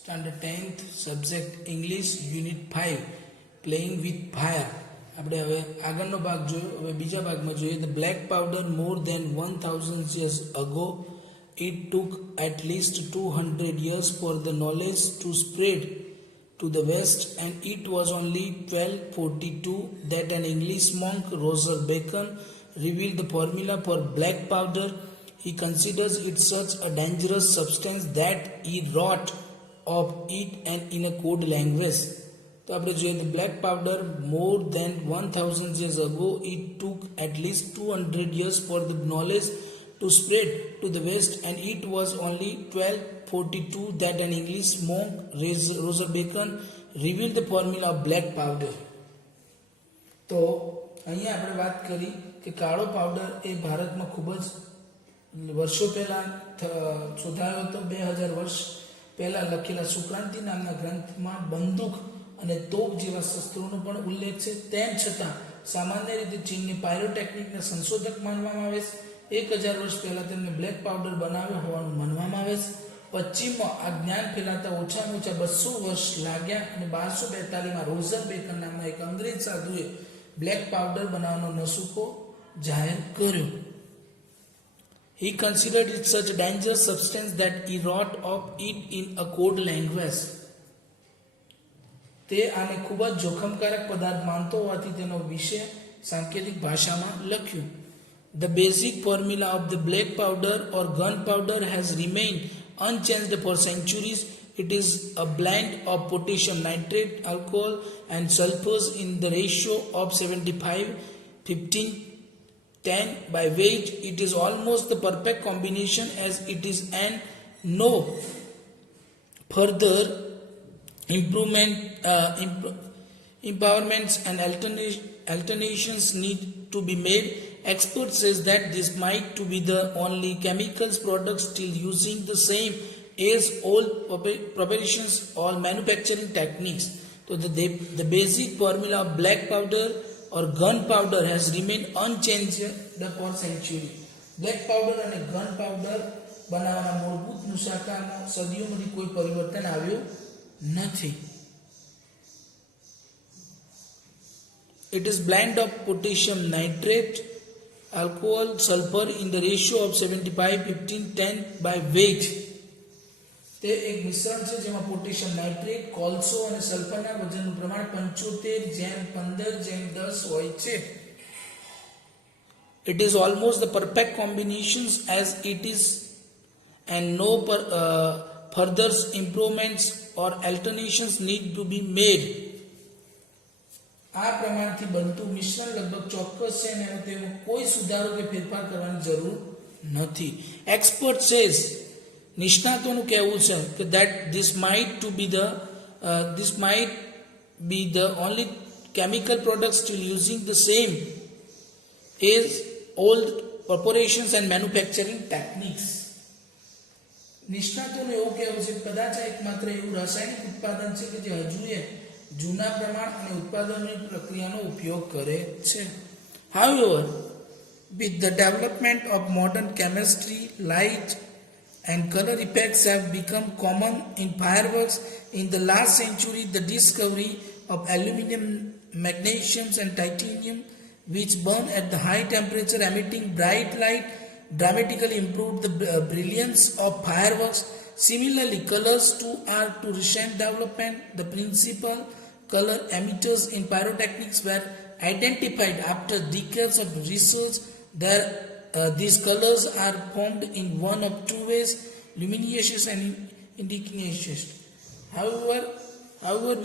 Standard 10th subject English unit 5 playing with fire. આપણે હવે આગળનો ભાગ જોયો. હવે બીજા ભાગમાં જોઈએ. The black powder more than 1000 years ago it took at least 200 years for the knowledge to spread to the west, and it was only 1242 that an English monk, Roger Bacon, revealed the formula for black powder. He considers it such a dangerous substance that he wrote of it and in a code language. તો આપણે જોઈએ તો black powder more than 1000 years ago it took at least 200 years for the knowledge to spread to the west, and it was only 1242 that an English monk, Roger Bacon, revealed the formula of black powder. તો અહીંયા આપણે વાત કરી કે કાળો પાવડર એ ભારતમાં ખૂબ જ વર્ષો પહેલા શોધાયો હતો. 2000 વર્ષ પહેલા લખેલા સુક્રાંતિ નામના ગ્રંથમાં બંદૂક અને તોપ જેવા શસ્ત્રોનો પણ ઉલ્લેખ છે. તેમ છતાં સામાન્ય રીતે ચીનની પાયરોટેકનિકના સંશોધક માનવામાં આવે છે. 1000 વર્ષ પહેલા તેમને બ્લેક પાવડર બનાવ્યો હોવાનું માનવામાં આવે છે. પશ્ચિમમાં આ જ્ઞાન ફેલાતા ઓછામાં ઓછા 200 વર્ષ લાગ્યા અને 1242માં રોઝર બેકન નામના એક અંગ્રેજ સાધુએ બ્લેક પાવડર બનાવવાનો નસુકો જાહેર કર્યો. He considered it such a dangerous substance that he wrote of it in a code language. તે આને ખૂબ જ જોખમકારક પદાર્થ માનતો હોવાથી તેનો વિષય સાંકેતિક ભાષામાં લખ્યું. The basic formula of the black powder or gunpowder has remained unchanged for centuries. It is a blend of potassium nitrate, alcohol and sulfurs in the ratio of 75-15-10 by weight. It is almost the perfect combination as it is, and no further empowerments and alternations need to be made. Expert says that this might to be the only chemicals products still using the same as old preparations or manufacturing techniques. So the basic formula of black powder or gunpowder has remained unchanged for centuries. Black powder and gunpowder બનાવવાના મૂળભૂત નુસ્ખામાં સદીઓમાંથી કોઈ પરિવર્તન આવ્યું નથી. It is blend of potassium nitrate, alcohol, sulfur in the ratio of 75-15-10 by weight. તે એક મિશ્રણ છે જેમાં પોટેશિયમ નાઇટ્રેટ, કોલસો અને સલ્ફરના વજનનું પ્રમાણ 75:15:10 હોય છે. It is almost the perfect combinations as it is, and no further improvements or alternations need to be made. આ પ્રમાણથી બનતું મિશ્રણ લગભગ ચોક્કસ છે અને તેમાં કોઈ સુધારો કે ફેરફાર કરવાની જરૂર નથી. એક્સપર્ટ સેઝ, નિષ્ણાતોનું કહેવું છે કે that this might be the only chemical products still using the same as old preparations and manufacturing techniques. નિષ્ણાતોનું એવું કહેવું છે કદાચ એકમાત્ર એવું રાસાયણિક ઉત્પાદન છે કે જે હજુ જૂના પ્રમાણ અને ઉત્પાદનની પ્રક્રિયાનો ઉપયોગ કરે છે. However, with the development of modern chemistry, light and color effects have become common in fireworks. In the last century, the discovery of aluminum, magnesium and titanium, which burn at the high temperature emitting bright light, dramatically improved the brilliance of fireworks. Similarly, colors too are to recent development. The principal color emitters in pyrotechnics were identified after decades of research. These colors are formed in one of two ways: luminescence and incandescence. However,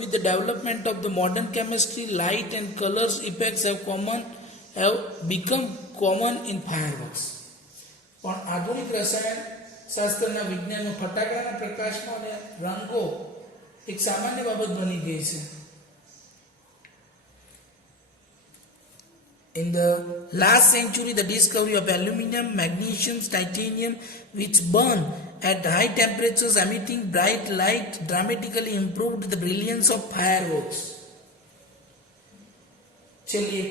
with the development of the modern chemistry, light and colors effects have become common in fireworks. પણ આધુનિક રસાયણ શાસ્ત્રના વિજ્ઞાનમાં ફટાકડાના પ્રકાશમાં અને રંગો એક સામાન્ય બાબત બની ગઈ છે. In the last century, the discovery of aluminum, magnesium, titanium, which burn at high temperatures emitting bright light, dramatically improved the brilliance of fireworks. છેલ્લી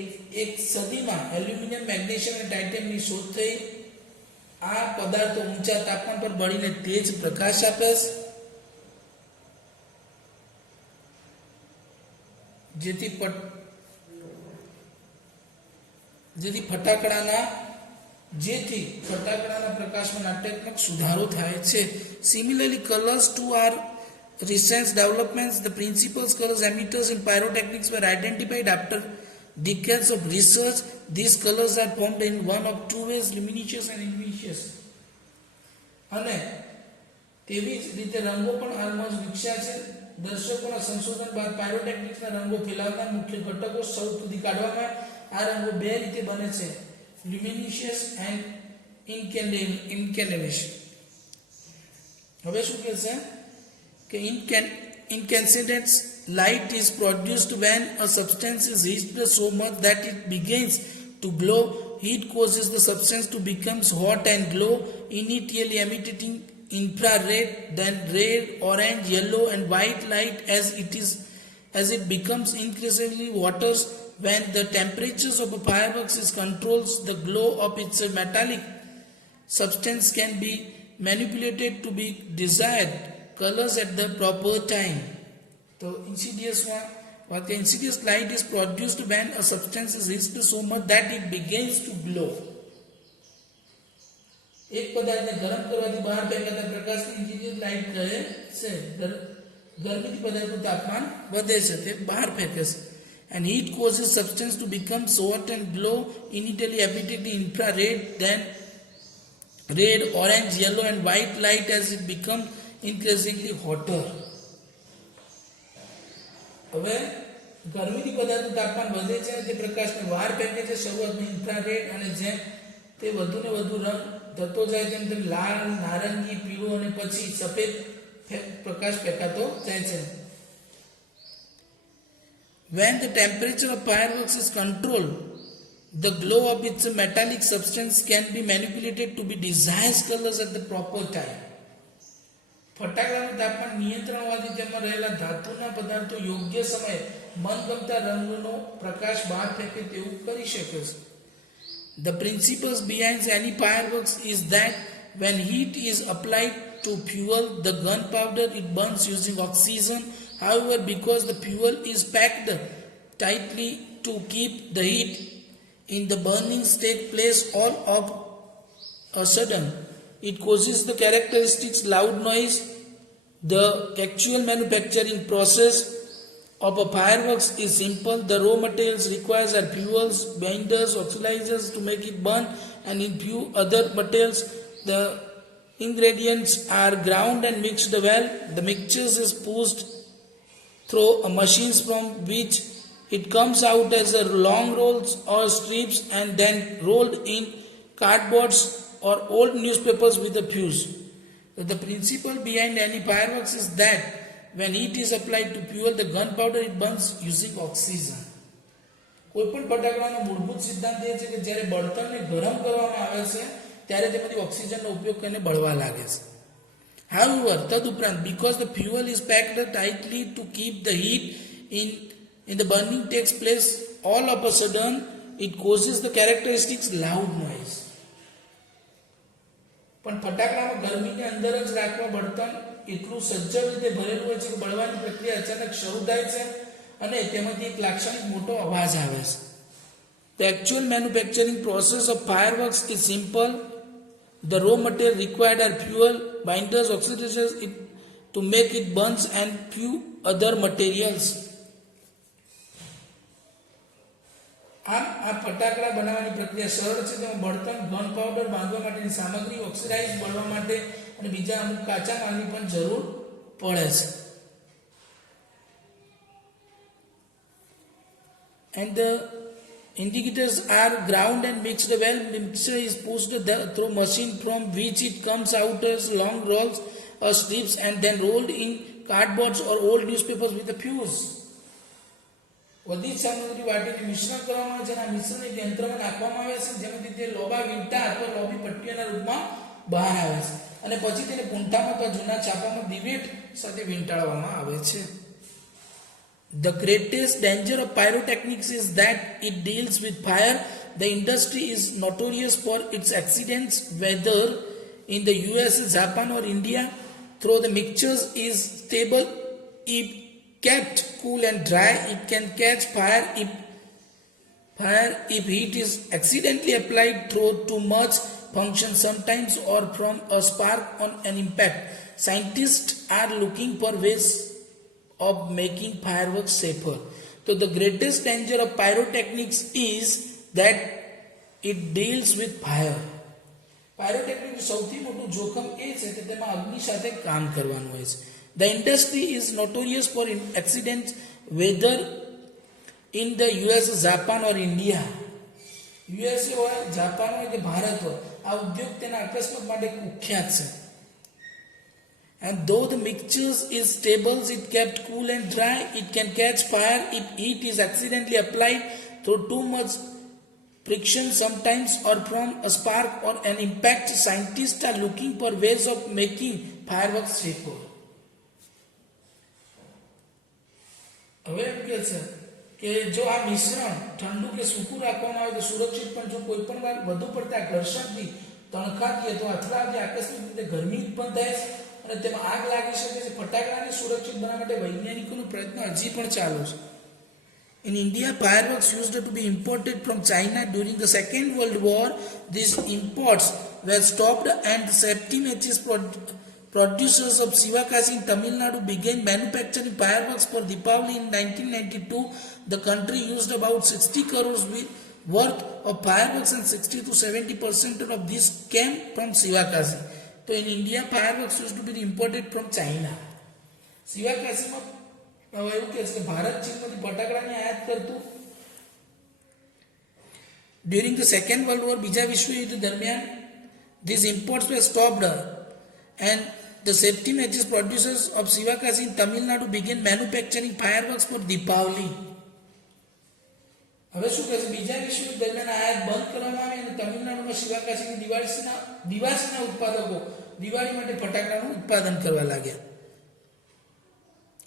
એક સદીમાં એલ્યુમિનિયમ, મેગ્નેશિયમ અને ટાઇટેનિયમની શોધ થઈ. આ પદાર્થો ઊંચા તાપમાન પર બળીને તેજ પ્રકાશ આપે છે. જેથી ફટાકડાના પ્રકાશમાં નાટ્યાત્મક સુધારો થાય છે. Similarly, colors too are recent developments. The principal colors emitters in pyrotechnics were identified after decades of research. These colors are formed in one of two ways, luminous and inluminous. અને તેવી જ રીતે રંગો પણ હાલમાં જ વિકસ્યા છે. દર્શકોના સંશોધન બાદ પાયરોટેક્નિક્સના રંગો ફેલાવનાર મુખ્ય ઘટકો સૌ સુધી કાઢવામાં આ રંગો બે રીતે બને છે, લ્યુમિનિશિયસ એન્ડ ઇન્કેન્ડેલેશન. હવે શું કહેશે કે incandescent light is produced when a substance is heated so much that it begins to glow. Heat causes the substance to become hot and glow, initially emitting infrared, then red, orange, yellow and white light as it becomes increasingly hotter. When the temperatures of a fireworks is controlled, the glow of its metallic substance can be manipulated to be desired colors at the proper time. So insidious light is produced when a substance is heated so much that it begins to glow. એક પદાર્થને ગરમ કરવાથી બહાર ફેંકાતા પ્રકાશને ઇન્સિડિયસ લાઇટ કહે છે. ગરમીથી પદાર્થનું તાપમાન વધે છે, તે બહાર ફેંકે છે. And heat causes substance to become hot and glow, initially emitting infrared, then red, orange, yellow and white light as it becomes increasingly hotter. હવે ગરમીથી પદાર્થનું તાપમાન વધે છે અને તે પ્રકાશને બહાર ફેંકે છે. શરૂઆતમાં ઇન્ફ્રારેડ અને જેમ તે વધુને વધુ રંગ થતો જાય તેમ તેમ લાલ, નારંગી, પીળો અને પછી સફેદ પ્રકાશ ફેંકાતો જાય છે. When the temperature of fireworks is controlled, the glow of its metallic substance can be manipulated to be desired colors at the proper time. ફટાકડાનું તાપમાન નિયંત્રણ હોવાથી તેમાં રહેલા ધાતુના પદાર્થો યોગ્ય સમયે મનગમતા રંગનો પ્રકાશ બહાર ફેંકે તેવું કરી શકે છે. The principles behind any fireworks is that when heat is applied to fuel the gunpowder, it burns using oxygen. However, because the fuel is packed tightly to keep the heat in the burning take place all of a sudden, it causes the characteristics loud noise. The actual manufacturing process of a fireworks is simple. The raw materials required are fuels, binders, oxidizers to make it burn, and in few other materials. The ingredients are ground and mixed well. The mixture is pushed through a machines from which it comes out as a long rolls or strips and then rolled in cardboards or old newspapers with a fuse. The principle behind any fireworks is that when heat is applied to fuel the gunpowder, it burns using oxygen. કોઈપણ ફટાકડાનો મૂળભૂત સિદ્ધાંત એ છે કે જ્યારે બળતણને ગરમ કરવામાં આવે છે ત્યારે તેમાંથી ઓક્સિજનનો ઉપયોગ કરીને બળવા લાગે છે. However, તદુપરાંત because the fuel is packed tightly to keep the heat in the burning takes place all of a sudden, it causes the characteristics loud noise. પણ ફટાકડામાં ગરમીને અંદર જ રાખવા બળતણ એટલું સજ્જડ રીતે ભરેલું હોય છે કે બળવાની પ્રક્રિયા અચાનક શરૂ થાય છે અને તેમાંથી એક લાક્ષણિક મોટો અવાજ આવે છે. The actual manufacturing process of fireworks is simple. The raw material required are fuel, binders, oxidizers to make it burns and few other materials. આમ આ ફટાકડા બનાવવાની પ્રક્રિયા સરળ છે. તેમાં બળતણ, ગન પાવડર બાંધવા માટેની સામગ્રી, ઓક્સિડાઇઝ બળવા માટે અને બીજા અમુક કાચા માલની પણ જરૂર પડે છે. And the indicators are ground and mixed well. Mixture is pushed through machine from which it comes out as long rolls or strips and then rolled in cardboards or old newspapers with a fuse. બધી જ સામગ્રી વાટીને મિશ્રણ કરવામાં આવે છે અને આ મિશ્રણ એક યંત્રમાં નાખવામાં આવે છે જેમાંથી તે લોબા વીંટા અથવા લોબી પટ્ટીઓના રૂપમાં બહાર આવે છે અને પછી તેને પૂંઠામાં અથવા જૂના છાપામાં દિવેટ સાથે વીંટાળવામાં આવે છે. The greatest danger of pyrotechnics is that it deals with fire. The industry is notorious for its accidents, whether in the US, Japan or India. Though the mixtures is stable, if kept cool and dry. It can catch fire if heat is accidentally applied through too much function sometimes or from a spark on an impact. Scientists are looking for ways of making fireworks safer. So the greatest danger of pyrotechnics is that it deals with fire. પાયરોટેકનિકનું સૌથી મોટું જોખમ એ છે કે તેમાં અગ્નિ સાથે કામ કરવાનું હોય છે. The industry is notorious for accidents whether in the US, Japan or India. USA હોય, જાપાન હોય કે ભારત હોય, આ ઉદ્યોગ તેના અકસ્માત માટે કુખ્યાત છે. And though the mixture is stable, it kept cool and dry, it can catch fire if heat is accidentally applied through too much friction sometimes or from a spark or an impact. Scientists are looking for ways of making fireworks safer. હવે એમ કે છે કે જો આ મિશ્રણ ઠંડુ કે સૂકું રાખવામાં આવે તો સુરક્ષિત, પણ જો કોઈ પણ વાર વધુ પડતા ઘર્ષણથી તણખાતીએ તો અથડાવાથી આકસ્મિક રીતે ગરમી ઉત્પન્ન થાય છે અને તેમાં આગ લાગી શકે છે. ફટાકડાને સુરક્ષિત બનાવવા માટે વૈજ્ઞાનિકોનો પ્રયત્ન હજી પણ ચાલુ છે. In India, fireworks used to be imported from China during the Second World War. These imports were stopped and the safety matches producers of Sivakasi in Tamil Nadu began manufacturing fireworks for Deepavali in 1992. The country used about 60 crores worth of fireworks and 60 to 70% of this came from Sivakasi. So in India, fireworks used to be imported from China. Sivakasi એવું કહે છે કે ભારત ચીનમાંથી ફટાકડાની આયાત કરતું. During the Second World War, બીજા વિશ્વયુદ્ધ દરમિયાન these imports were stopped and the safety matches producers of Sivakasi in Tamil Nadu began manufacturing fireworks for Deepavali. હવે શું કહે છે, બીજા વિશ્વયુદ્ધ દરમિયાન આયાત બંધ કરવામાં આવી અને તમિલનાડુમાં શિવાકાશીની દિવાળીના ઉત્પાદકો દિવાળી માટે ફટાકડાનું ઉત્પાદન કરવા लाग्યા.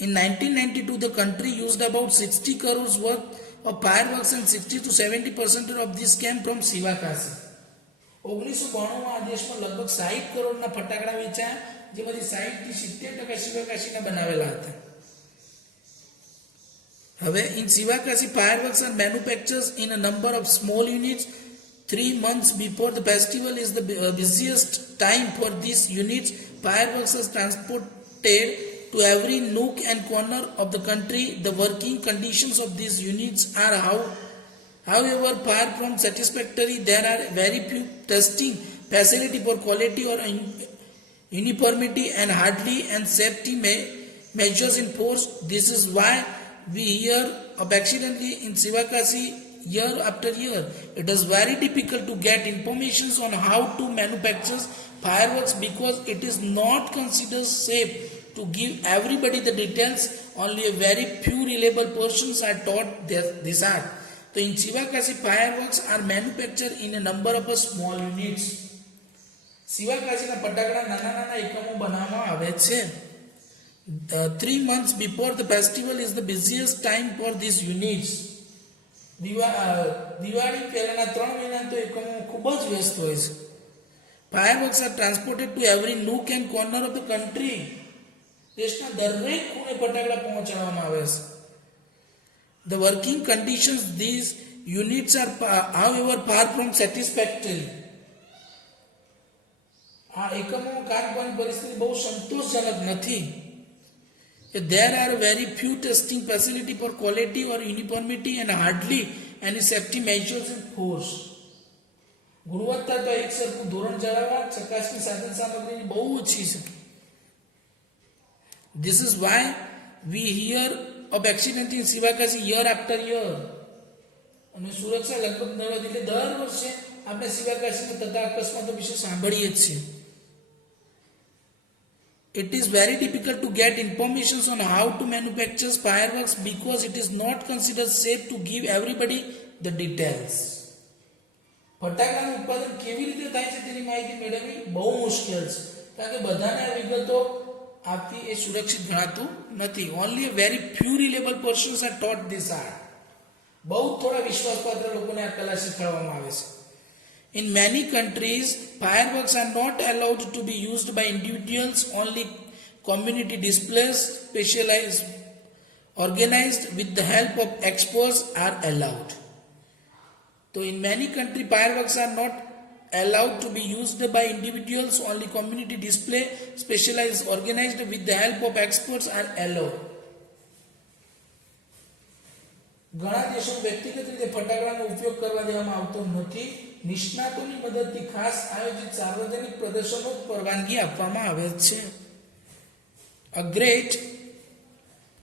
In 1992, the country used about 60 crores worth of fireworks and 60 to 70% of this came from Sivakasi. 1992 માં આ દેશમાં લગભગ 60 કરોડના ફટાકડા વેચાયા, જેમાંથી 60 થી 70% શિવાકાશીના બનાવેલા હતા. હવે in Sivakasi, fireworks are manufactured in a number of small units. 3 months before the festival is the busiest time for these units. Fireworks are transported to every nook and corner of the country. The working conditions of these units are however far from satisfactory. There are very few testing facility for quality or uniformity and hardly and safety measures in force. This is why we hear of accidentally in Sivakasi year after year. It is very difficult to get information on how to manufacture fireworks because it is not considered safe to give everybody the details. Only a very few reliable persons are taught this art. So in Sivakasi, fireworks are manufactured in a number of small units. Sivakasi ના ફટાકડા નાના નાના એકમો બનાવવામાં આવે છે. 3 months before the festival is the busiest time for these units. Diwali પહેલાના 3 મહિના તો એકમો ખૂબ જ વ્યસ્ત હોય છે. Fireworks are transported to every nook and corner of the country. દેશના દરેક ખૂણે ફટાકડા પહોંચાડવામાં આવે છે. The working conditions these units are however far from satisfactory. આ એકમો કાર્યની પરિસ્થિતિ બહુ સંતોષજનક નથી. There are very few testing facility for quality or uniformity and hardly any safety measures in force. ગુણવત્તા તો એક સરખું ધોરણ જાળવવા ચકાસણી સાધન સામગ્રીની બહુ ઓછી છે. This is why we hear of accident in Sivakasi year after year. અને સુરક્ષા લગભગ ન વધે એટલે દર વર્ષે આપણે શિવાકાશીમાં થતા અકસ્માતો વિશે સાંભળીએ જ છીએ. It is very difficult to get information on how to manufacture fireworks because it is not considered safe to give everybody the details. ફટાકડાનું ઉત્પાદન કેવી રીતે થાય છે તેની માહિતી મેળવવી બહુ મુશ્કેલ છે, કારણ કે બધાને આ વિગતો આપવી એ સુરક્ષિત ગણાતું નથી. Only a very few reliable persons are taught this art. બહુ થોડા વિશ્વાસપાત્ર લોકોને આ કલા શીખવાડવામાં આવે છે. In many countries, fireworks are not allowed to be used by individuals. Only community displays, specialized organized with the help of experts are allowed. So in many countries, fireworks are not allowed to be used by individuals. Only community display, specialized, organized with the help of experts are allowed. ઘણા દેશો વ્યક્તિગત રીતે ફટાકડાનો ઉપયોગ કરવા દેવામાં આવતો નથી. નિષ્ણાતોની મદદથી ખાસ આયોજિત સાર્વજનિક પ્રદર્શનો પરવાનગી આપવામાં આવે છે. A great